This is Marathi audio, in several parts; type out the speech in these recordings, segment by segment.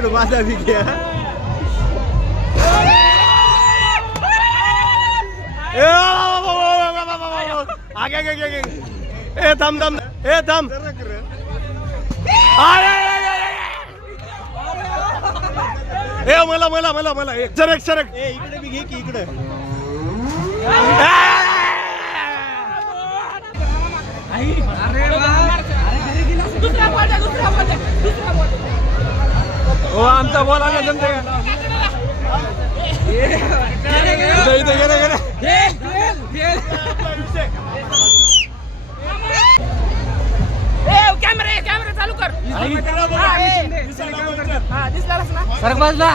इकडे माझा बी घ्या. ए थांब थांब ए थांब. ए मला मला मला मला सरक सरक. इकडे बी घे की इकडे. हो आमचा बॉल आला जमते इथे गेले गेले. कॅमेरा चालू कर. सरक बाजूला.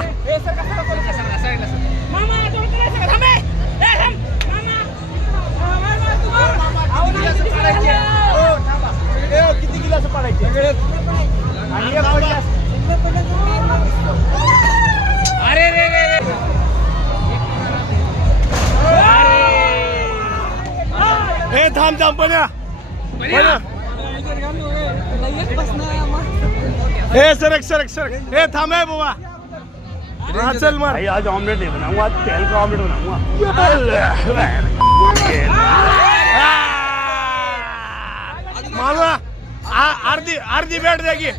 किती गिलास पडायचे. अरे रे रे रे. हे थांब थांब पण हे सरक सरक सरक. हे थांब आहे बाबा. हाँ चल मार. आज ऑमलेट नहीं बनाऊंगा, आज तेल का ऑमलेट बनाऊंगा. मामा अर्धी अर्धी बॅट द्या की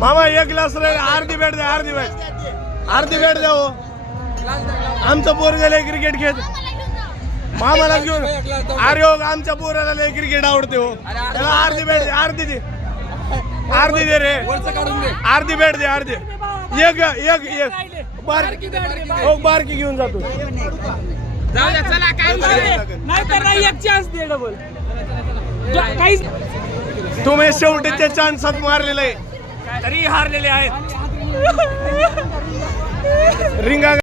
मामा. एक ग्लास राहील. अर्धी बॅट द्या. अर्धी बॅट द्या. हो आमचं पोर गेले क्रिकेट खेळ. मामाला घेऊन. अरे हो आमच्या पोराला लय क्रिकेट आवडते. हो त्याला अर्धी बॅट दे. अर्धी दे रे. अर्धी बॅट दे. अर्धी एक एक एक बारकी घेऊन जातो. चला काय नाही तर एक चान्स दे डबल. तुम्ही शेवटीच्या चान्सात मारलेलं आहे तरी हारलेले आहेत. रिंगा